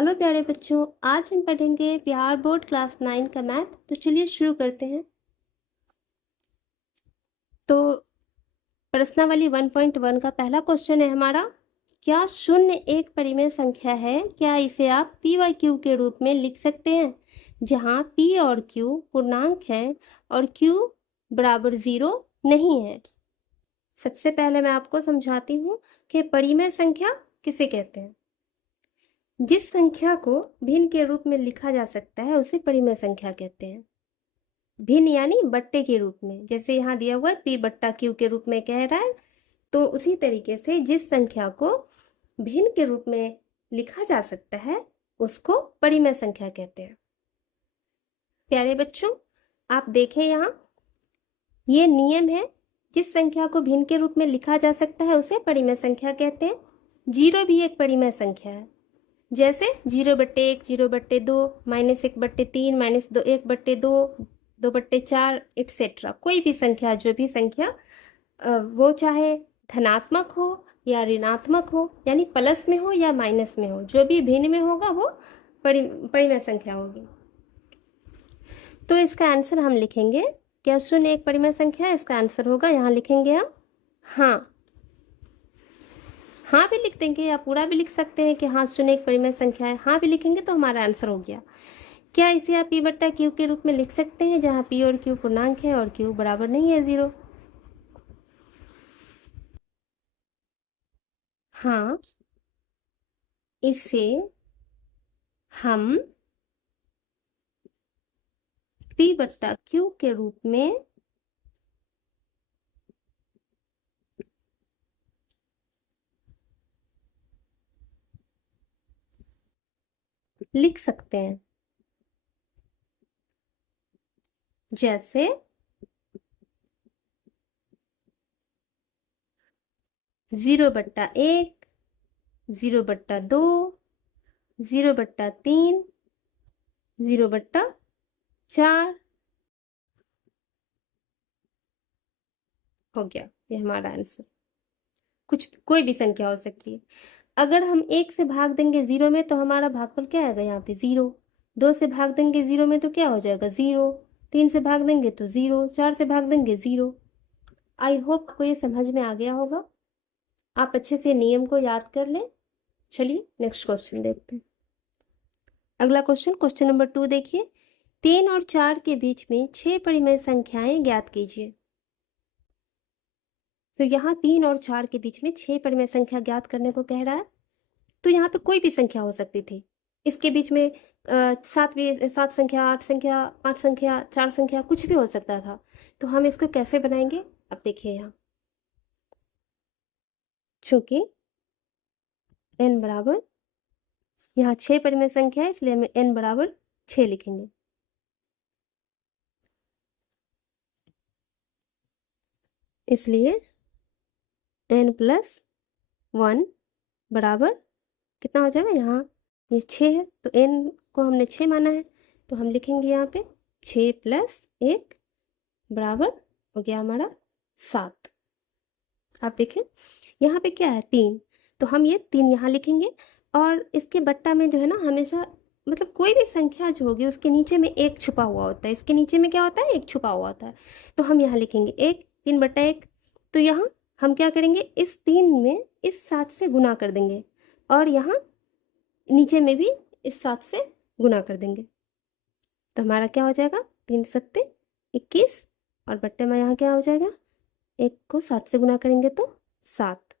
Hello प्यारे बच्चों, आज हम पढ़ेंगे बिहार बोर्ड क्लास 9 का मैथ। तो चलिए शुरू करते हैं। तो प्रश्नावली 1.1 का पहला क्वेश्चन है हमारा, क्या शून्य एक परिमेय संख्या है? क्या इसे आप पी वाई क्यू के रूप में लिख सकते हैं, जहां पी और क्यू पूर्णांक है और क्यू बराबर 0 नहीं है। सबसे पहले मैं आपको समझाती हूँ कि परिमेय संख्या किसे कहते हैं। जिस संख्या को भिन्न के रूप में लिखा जा सकता है उसे परिमेय संख्या कहते हैं। भिन्न यानी बट्टे के रूप में, जैसे यहाँ दिया हुआ है पी बट्टा क्यू के रूप में कह रहा है, तो उसी तरीके से जिस संख्या को भिन्न के रूप में लिखा जा सकता है उसको परिमेय संख्या कहते हैं। प्यारे बच्चों, आप देखें यहाँ ये नियम है, जिस संख्या को भिन्न के रूप में लिखा जा सकता है उसे परिमेय संख्या कहते हैं। 0 भी एक परिमेय संख्या है, जैसे 0/1, 0/2, -1/3, -1/2, 2/4 एक्सेट्रा। कोई भी संख्या, जो भी संख्या वो चाहे धनात्मक हो या ऋणात्मक हो, यानी प्लस में हो या माइनस में हो, जो भी भिन्न में होगा वो परिमेय संख्या होगी। तो इसका आंसर हम लिखेंगे, क्या शून्य एक परिमेय संख्या है? इसका आंसर होगा, यहाँ लिखेंगे हम हाँ भी लिख देंगे या पूरा भी लिख सकते हैं कि हाँ शून्य एक परिमेय संख्या है। हाँ भी लिखेंगे तो हमारा आंसर हो गया। क्या इसे आप पी बट्टा क्यू के रूप में लिख सकते हैं, जहाँ पी और क्यू पूर्णांक है और क्यू बराबर नहीं है 0? हाँ, इसे हम पी बट्टा क्यू के रूप में लिख सकते हैं, जैसे 0/1, 0/2, 0/3, 0/4 हो गया। ये हमारा आंसर। कोई भी संख्या हो सकती है। अगर हम 1 से भाग देंगे 0 में तो हमारा भागफल क्या आएगा? यहाँ पे 0। 2 से भाग देंगे 0 में तो क्या हो जाएगा? 0। 3 से भाग देंगे तो 0। 4 से भाग देंगे 0। आई होप आपको ये समझ में आ गया होगा। आप अच्छे से नियम को याद कर लें। चलिए नेक्स्ट क्वेश्चन देखते हैं। अगला क्वेश्चन नंबर 2 देखिए, 3 और 4 के बीच में 6 परिमेय संख्याएं ज्ञात कीजिए। तो यहाँ 3 और 4 के बीच में 6 परिमेय संख्या ज्ञात करने को कह रहा है। तो यहाँ पे कोई भी संख्या हो सकती थी। इसके बीच में 7 संख्या, 8 संख्या, 5 संख्या, 4 संख्या, कुछ भी हो सकता था। तो हम इसको कैसे बनाएंगे? अब देखिए यहाँ, चूंकि n बराबर, यहाँ 6 परिमेय संख्या है इसलिए हम n बराबर 6 लिखेंगे। इसलिए n + 1 बराबर कितना हो जाएगा? यहाँ ये 6 है तो n को हमने 6 माना है, तो हम लिखेंगे यहाँ पे 6 + 1 बराबर हो गया हमारा 7। आप देखें यहाँ पे क्या है? 3, तो हम ये 3 यहाँ लिखेंगे। और इसके बट्टा में जो है ना, हमेशा मतलब कोई भी संख्या जो होगी उसके नीचे में 1 छुपा हुआ होता है। इसके नीचे में क्या होता है? 1 छुपा हुआ होता है। तो हम यहाँ लिखेंगे 1, 3/1। तो यहाँ हम क्या करेंगे? इस 3 में इस 7 से गुना कर देंगे और यहाँ नीचे में भी इस 7 से गुना कर देंगे। तो हमारा क्या हो जाएगा? 3 सत्ते 21 और बट्टे में यहाँ क्या हो जाएगा? 1 को 7 से गुना करेंगे तो 7।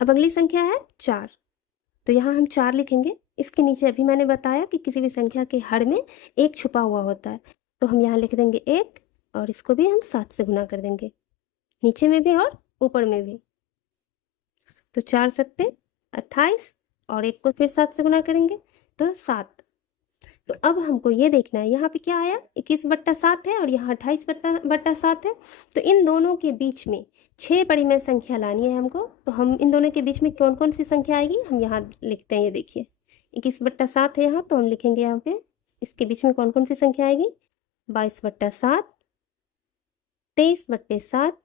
अब अगली संख्या है 4, तो यहाँ हम 4 लिखेंगे। इसके नीचे अभी मैंने बताया कि किसी भी संख्या के हर में 1 छुपा हुआ होता है, तो हम यहाँ लिख देंगे 1 और इसको भी हम 7 से गुना कर देंगे, नीचे में भी और ऊपर में भी। तो 4 सत्ते 28 और 1 को फिर 7 से गुना करेंगे तो 7। तो अब हमको ये देखना है यहाँ पे क्या आया? 21/7 है और यहाँ 28/7 है। तो इन दोनों के बीच में 6 परिमेय संख्या लानी है हमको। तो हम इन दोनों के बीच में कौन कौन सी संख्या आएगी हम यहाँ लिखते हैं। ये देखिए 21/7 है यहाँ, तो हम लिखेंगे यहाँ पे इसके बीच में कौन कौन सी संख्या आएगी? 22/7, 23/7,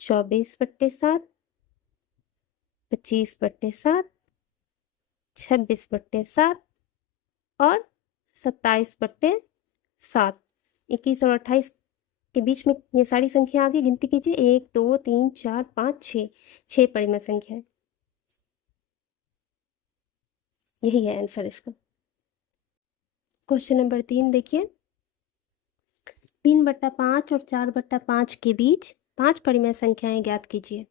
24/7, 25/7 26/7 और 27/7। 21 और 28 के बीच में ये सारी संख्या आगे गिनती कीजिए। 1 2 3 4 5 6, 6 परिमेय संख्या है। यही है आंसर इसका। क्वेश्चन नंबर 3 देखिए, 3/5 और 4/5 के बीच 5 परिमेय संख्याएं ज्ञात कीजिए।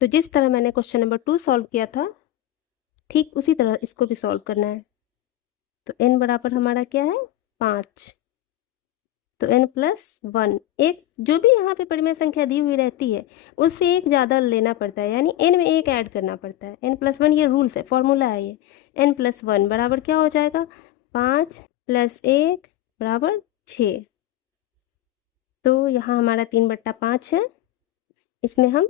तो जिस तरह मैंने क्वेश्चन नंबर 2 सॉल्व किया था, ठीक उसी तरह इसको भी सॉल्व करना है। तो n बराबर हमारा क्या है 5, तो n+1, एक जो भी यहाँ पे परिमेय संख्या दी हुई रहती है उससे एक ज़्यादा लेना पड़ता है, यानी n में एक ऐड करना पड़ता है। n+1 ये रूल्स है, फॉर्मूला है ये। n+1 बराबर क्या हो जाएगा 5 + 1 बराबर 6। तो यहाँ हमारा 3/5 है, इसमें हम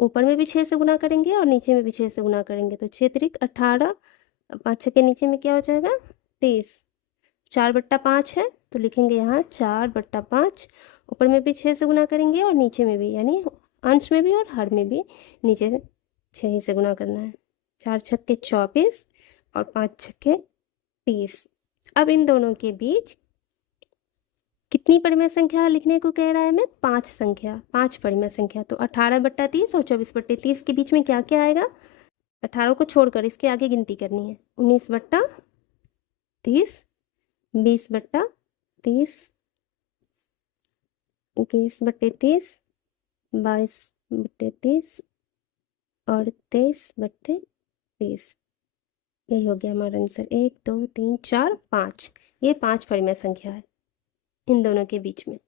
ऊपर में भी 6 से गुना करेंगे और नीचे में भी 6 से गुना करेंगे। तो 6 त्रिक 18, 5 के नीचे में क्या हो जाएगा 23। 4/5 है तो लिखेंगे यहाँ 4/5, ऊपर में भी 6 से गुना करेंगे और नीचे में भी, यानी अंश में भी और हर में भी नीचे 6 से गुना करना है। 4 छक्के 24 और 5 छक्के 30। अब इन दोनों के बीच कितनी परिमेय संख्या लिखने को कह रहा है हमें 5 संख्या, 5 परिमेय संख्या। तो 18/30 और 24/30 के बीच में क्या क्या आएगा, 18 को छोड़कर इसके आगे गिनती करनी है। 19/30, 20/30, 21/30, 22/30 और 23/30। यही हो गया हमारा आंसर। 1 2 3 4 5, ये 5 परिमेय संख्या है इन दोनों के बीच में।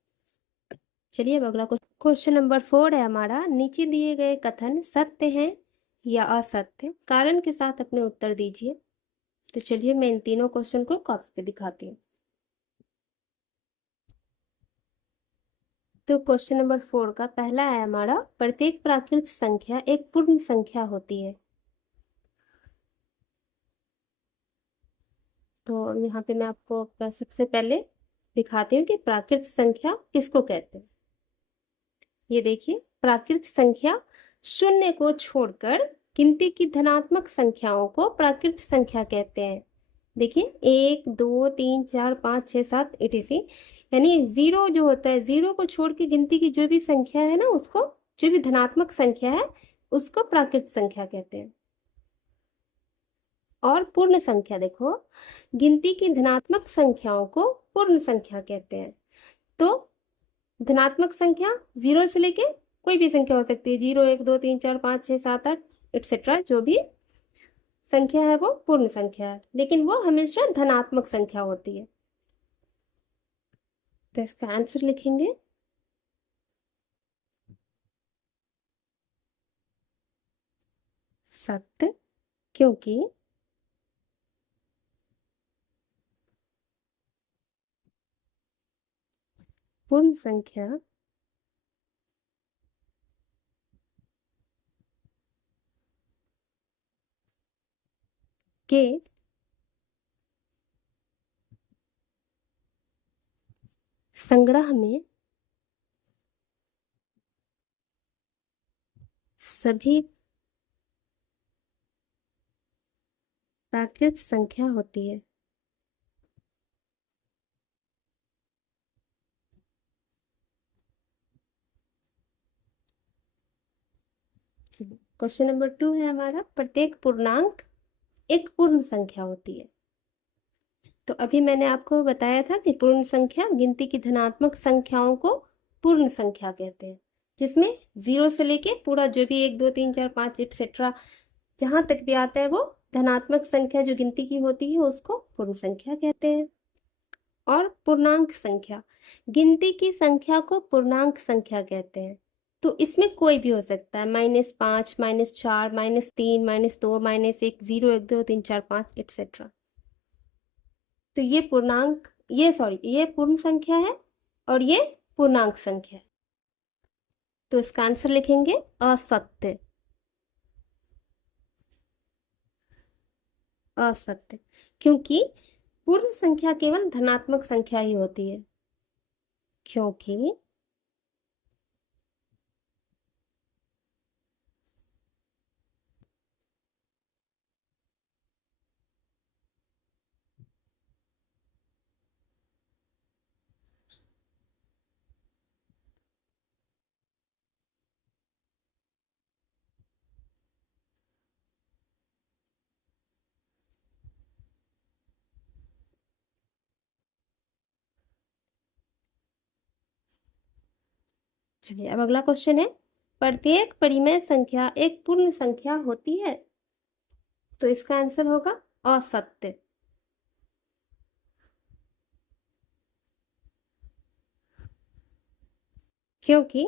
चलिए अब अगला क्वेश्चन नंबर 4 है हमारा। नीचे दिए गए कथन सत्य हैं या असत्य, कारण के साथ अपने उत्तर दीजिए। तो चलिए मैं इन तीनों क्वेश्चन को कॉपी पे दिखाती हूँ। तो क्वेश्चन नंबर 4 का पहला है हमारा, प्रत्येक प्राकृत संख्या एक पूर्ण संख्या होती है। तो यहाँ पे मैं आपको सबसे पहले दिखाती हूँ कि प्राकृत संख्या किसको कहते हैं। ये देखिए, प्राकृत संख्या शून्य को छोड़कर गिनती की धनात्मक संख्याओं को प्राकृत संख्या कहते हैं। देखिए 1 2 3 4 5 6 7 etc, यानी जीरो जो होता है, जीरो को छोड़ के गिनती की जो भी संख्या है ना, उसको, जो भी धनात्मक संख्या है उसको प्राकृत संख्या कहते हैं। और पूर्ण संख्या, देखो गिनती की धनात्मक संख्याओं को पूर्ण संख्या कहते हैं। तो धनात्मक संख्या 0 से लेके कोई भी संख्या हो सकती है, 0 1 2 3 4 5 6 7 8 एक्सेट्रा, जो भी संख्या है वो पूर्ण संख्या है, लेकिन वो हमेशा धनात्मक संख्या होती है। तो इसका आंसर लिखेंगे सत्य, क्योंकि पूर्ण संख्या के संग्रह में सभी प्राकृत संख्या होती है। क्वेश्चन नंबर 2 है हमारा, प्रत्येक पूर्णांक एक पूर्ण संख्या होती है। तो अभी मैंने आपको बताया था कि पूर्ण संख्या गिनती की धनात्मक संख्याओं को पूर्ण संख्या कहते हैं, जिसमें 0 से लेके पूरा जो भी 1 2 3 4 5 एक्सेट्रा जहां तक भी आता है वो धनात्मक संख्या जो गिनती की होती है उसको पूर्ण संख्या कहते हैं। और पूर्णांक संख्या, गिनती की संख्या को पूर्णांक संख्या कहते हैं। तो इसमें कोई भी हो सकता है, -5, -4, -3, -2, -1, 0 1 2 3 4 5 एक्सेट्रा। तो ये पूर्णांक, ये पूर्ण संख्या है और ये पूर्णांक संख्या है। तो इसका आंसर लिखेंगे असत्य। असत्य, क्योंकि पूर्ण संख्या केवल धनात्मक संख्या ही होती है, क्योंकि चलिए अब अगला क्वेश्चन है, प्रत्येक परिमेय संख्या एक पूर्ण संख्या होती है? तो इसका आंसर होगा असत्य। क्योंकि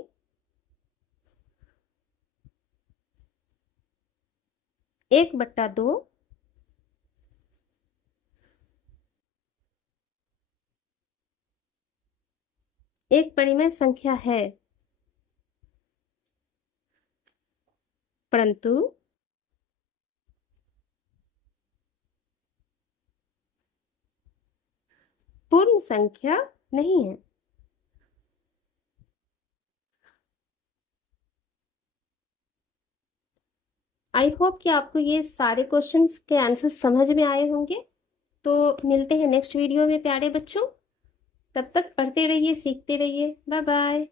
1/2 एक परिमेय संख्या है, परंतु पूर्ण संख्या नहीं है। आई होप कि आपको ये सारे क्वेश्चंस के आंसर समझ में आए होंगे। तो मिलते हैं नेक्स्ट वीडियो में प्यारे बच्चों। तब तक पढ़ते रहिए, सीखते रहिए। Bye bye.